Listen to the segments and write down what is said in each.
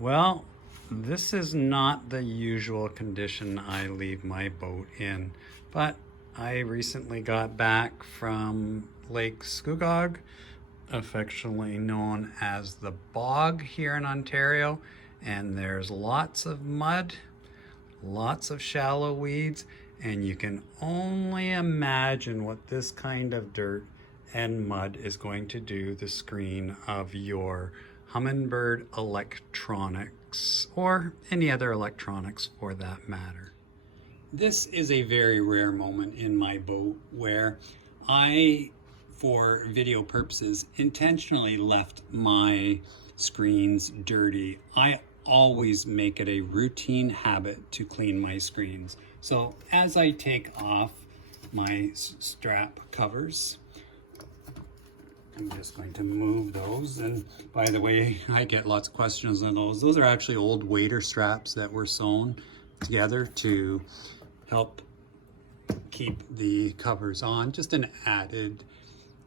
Well, this is not the usual condition I leave my boat in, but I recently got back from Lake Scugog, affectionately known as the Bog here in Ontario, and there's lots of mud, lots of shallow weeds, and you can only imagine what this kind of dirt and mud is going to do the screen of your Humminbird electronics or any other electronics for that matter. This is a very rare moment in my boat where I, for video purposes, intentionally left my screens dirty. I always make it a routine habit to clean my screens. So as I take off my strap covers, I'm just going to move those. And by the way, I get lots of questions on those. Those are actually old wader straps that were sewn together to help keep the covers on. Just an added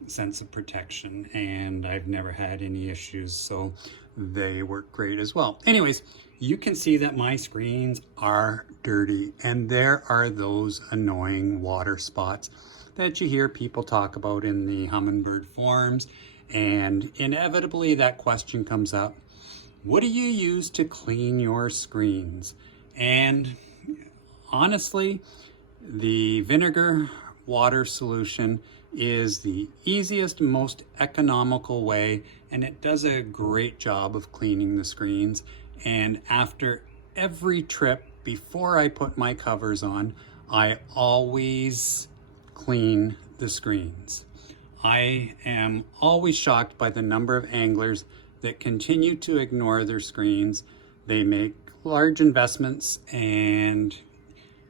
sense of protection, and I've never had any issues, so they work great as well. Anyways, you can see that my screens are dirty, and there are those annoying water spots that you hear people talk about in the Humminbird forums, and inevitably that question comes up: what do you use to clean your screens? And honestly, the vinegar water solution is the easiest, most economical way, and it does a great job of cleaning the screens. And after every trip, before I put my covers on, I always clean the screens. I am always shocked by the number of anglers that continue to ignore their screens. They make large investments and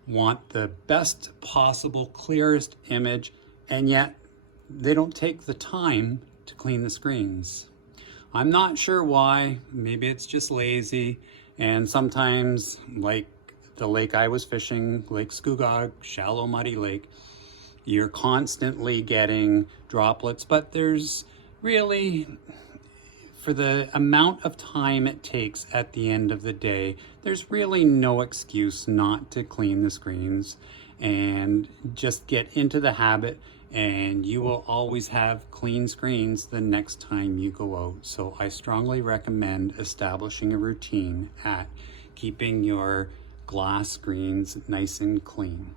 want the best possible, clearest image, and yet they don't take the time to clean the screens. I'm not sure why. Maybe it's just lazy, and sometimes, like the lake I was fishing, Lake Scugog, shallow muddy lake, you're constantly getting droplets, but there's really, for the amount of time it takes at the end of the day, there's really no excuse not to clean the screens, and just get into the habit, and you will always have clean screens the next time you go out. So I strongly recommend establishing a routine at keeping your glass screens nice and clean.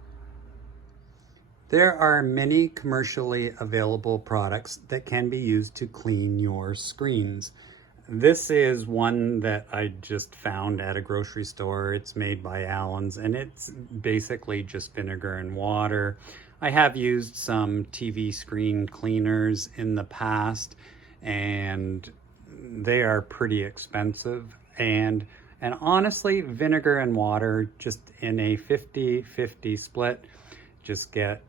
There are many commercially available products that can be used to clean your screens. This is one that I just found at a grocery store. It's made by Allen's, and it's basically just vinegar and water. I have used some TV screen cleaners in the past, and they are pretty expensive. And honestly, vinegar and water, just in a 50-50 split, just get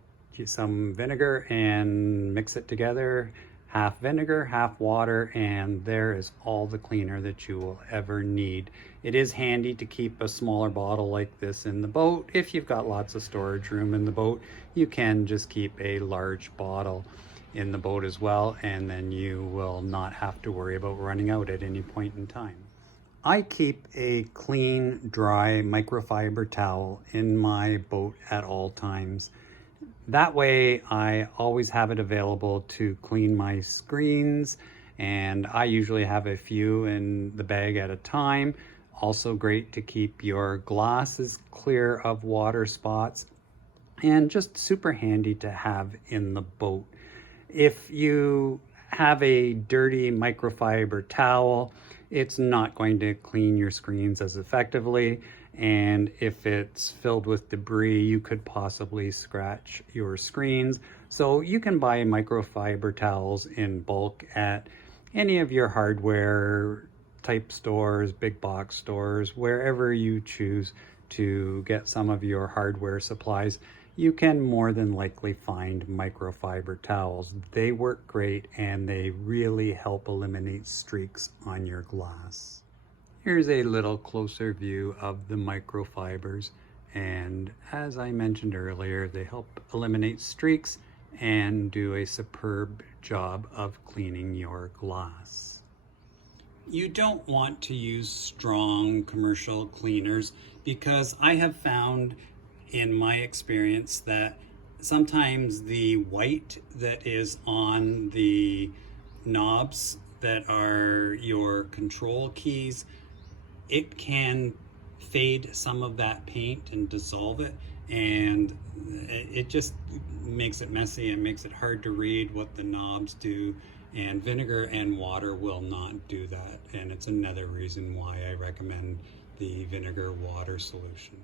some vinegar and mix it together, half vinegar, half water, and there is all the cleaner that you will ever need. It is handy to keep a smaller bottle like this in the boat. If you've got lots of storage room in the boat, you can just keep a large bottle in the boat as well, and then you will not have to worry about running out at any point in time. I keep a clean, dry microfiber towel in my boat at all times. That way I always have it available to clean my screens, and I usually have a few in the bag at a time. Also great to keep your glasses clear of water spots, and just super handy to have in the boat. If you have a dirty microfiber towel, it's not going to clean your screens as effectively, and if it's filled with debris, you could possibly scratch your screens. So you can buy microfiber towels in bulk at any of your hardware type stores, big box stores, wherever you choose to get some of your hardware supplies. You can more than likely find microfiber towels. They work great, and they really help eliminate streaks on your glass. Here's a little closer view of the microfibers, and as I mentioned earlier, they help eliminate streaks and do a superb job of cleaning your glass. You don't want to use strong commercial cleaners because I have found in my experience that sometimes the white that is on the knobs that are your control keys, it can fade some of that paint and dissolve it, and it just makes it messy and makes it hard to read what the knobs do, and vinegar and water will not do that, and it's another reason why I recommend the vinegar water solution.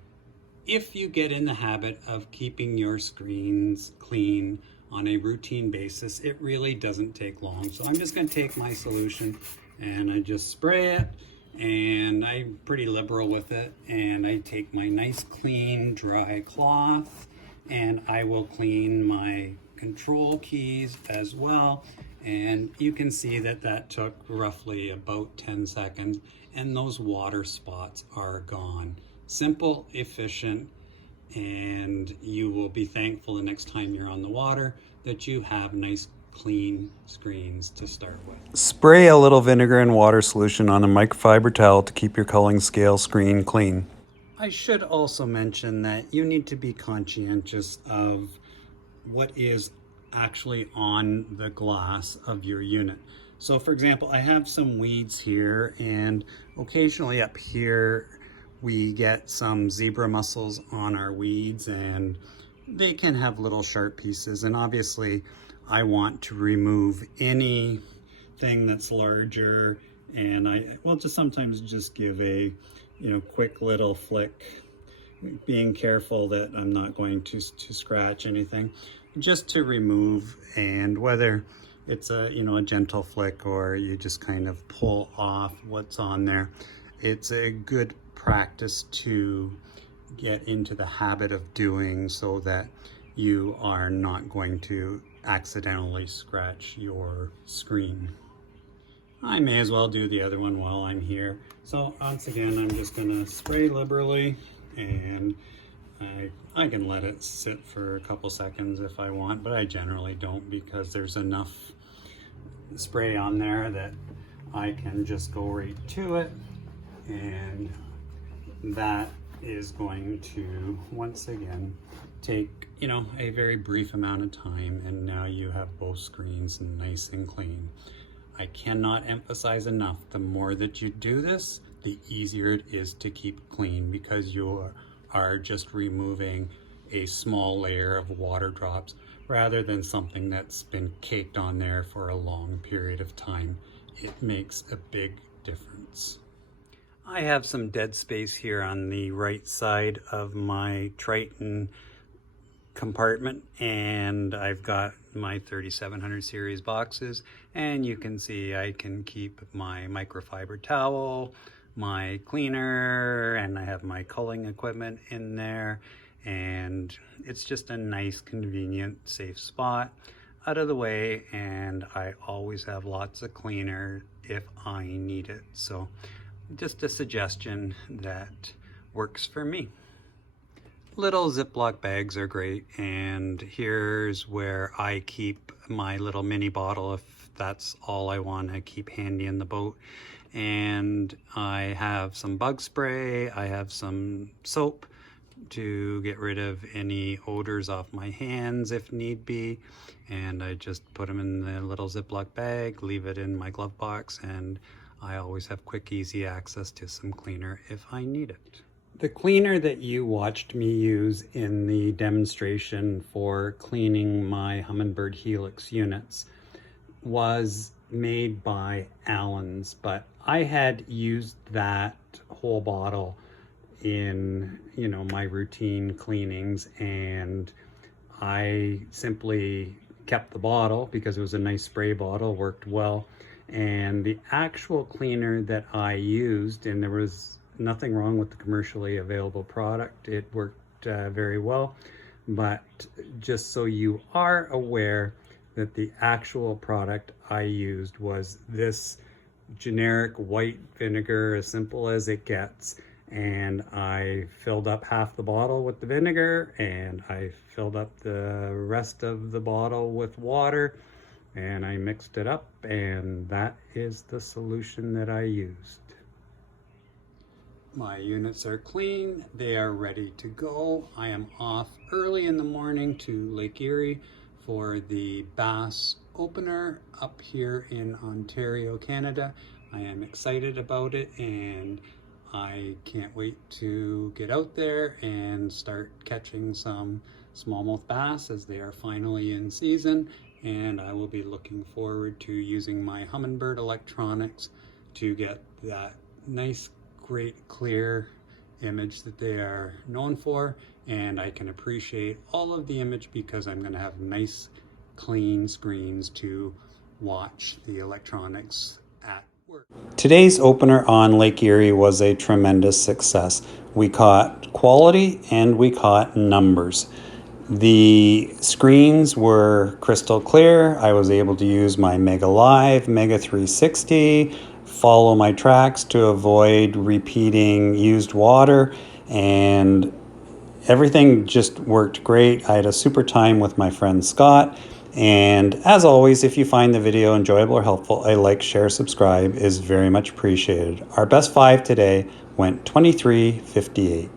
If you get in the habit of keeping your screens clean on a routine basis, it really doesn't take long. So I'm just going to take my solution and I just spray it, and I'm pretty liberal with it, and I take my nice clean dry cloth and I will clean my control keys as well, and you can see that that took roughly about 10 seconds and those water spots are gone. Simple, efficient, and you will be thankful the next time you're on the water that you have nice clean screens to start with. Spray a little vinegar and water solution on a microfiber towel to keep your culling scale screen clean. I should also mention that you need to be conscientious of what is actually on the glass of your unit. So for example, I have some weeds here, and occasionally up here we get some zebra mussels on our weeds, and they can have little sharp pieces, and obviously I want to remove anything that's larger, and I will just sometimes just give a quick little flick, being careful that I'm not going to scratch anything, just to remove. And whether it's a a gentle flick or you just kind of pull off what's on there, it's a good practice to get into the habit of doing so that you are not going to accidentally scratch your screen. I may as well do the other one while I'm here. So once again, I'm just going to spray liberally, and I can let it sit for a couple seconds if I want, but I generally don't, because there's enough spray on there that I can just go right to it, and that is going to once again take a very brief amount of time, and now you have both screens nice and clean. I cannot emphasize enough, the more that you do this, the easier it is to keep clean, because you are just removing a small layer of water drops rather than something that's been caked on there for a long period of time. It makes a big difference. I have some dead space here on the right side of my Triton compartment, and I've got my 3700 series boxes, and you can see I can keep my microfiber towel, my cleaner, and I have my culling equipment in there, and it's just a nice, convenient, safe spot out of the way, and I always have lots of cleaner if I need it. So just a suggestion that works for me. Little Ziploc bags are great, and here's where I keep my little mini bottle if that's all I want to keep handy in the boat. And I have some bug spray, I have some soap to get rid of any odors off my hands if need be, and I just put them in the little Ziploc bag, leave it in my glove box, and I always have quick, easy access to some cleaner if I need it. The cleaner that you watched me use in the demonstration for cleaning my Humminbird Helix units was made by Allen's, but I had used that whole bottle in my routine cleanings, and I simply kept the bottle because it was a nice spray bottle, worked well. And the actual cleaner that I used, and there was nothing wrong with the commercially available product, it worked very well, but just so you are aware that the actual product I used was this generic white vinegar, as simple as it gets, and I filled up half the bottle with the vinegar, and I filled up the rest of the bottle with water, and I mixed it up, and that is the solution that I used. My units are clean, they are ready to go. I am off early in the morning to Lake Erie for the bass opener up here in Ontario, Canada. I am excited about it, and I can't wait to get out there and start catching some smallmouth bass as they are finally in season. And I will be looking forward to using my Humminbird electronics to get that nice, great, clear image that they are known for. And I can appreciate all of the image because I'm going to have nice, clean screens to watch the electronics at work. Today's opener on Lake Erie was a tremendous success. We caught quality and we caught numbers. The screens were crystal clear. I was able to use my Mega Live, Mega 360, follow my tracks to avoid repeating used water, and everything just worked great. I had a super time with my friend Scott. And as always, if you find the video enjoyable or helpful, a like, share, subscribe is very much appreciated. Our best 5 today went 23.58.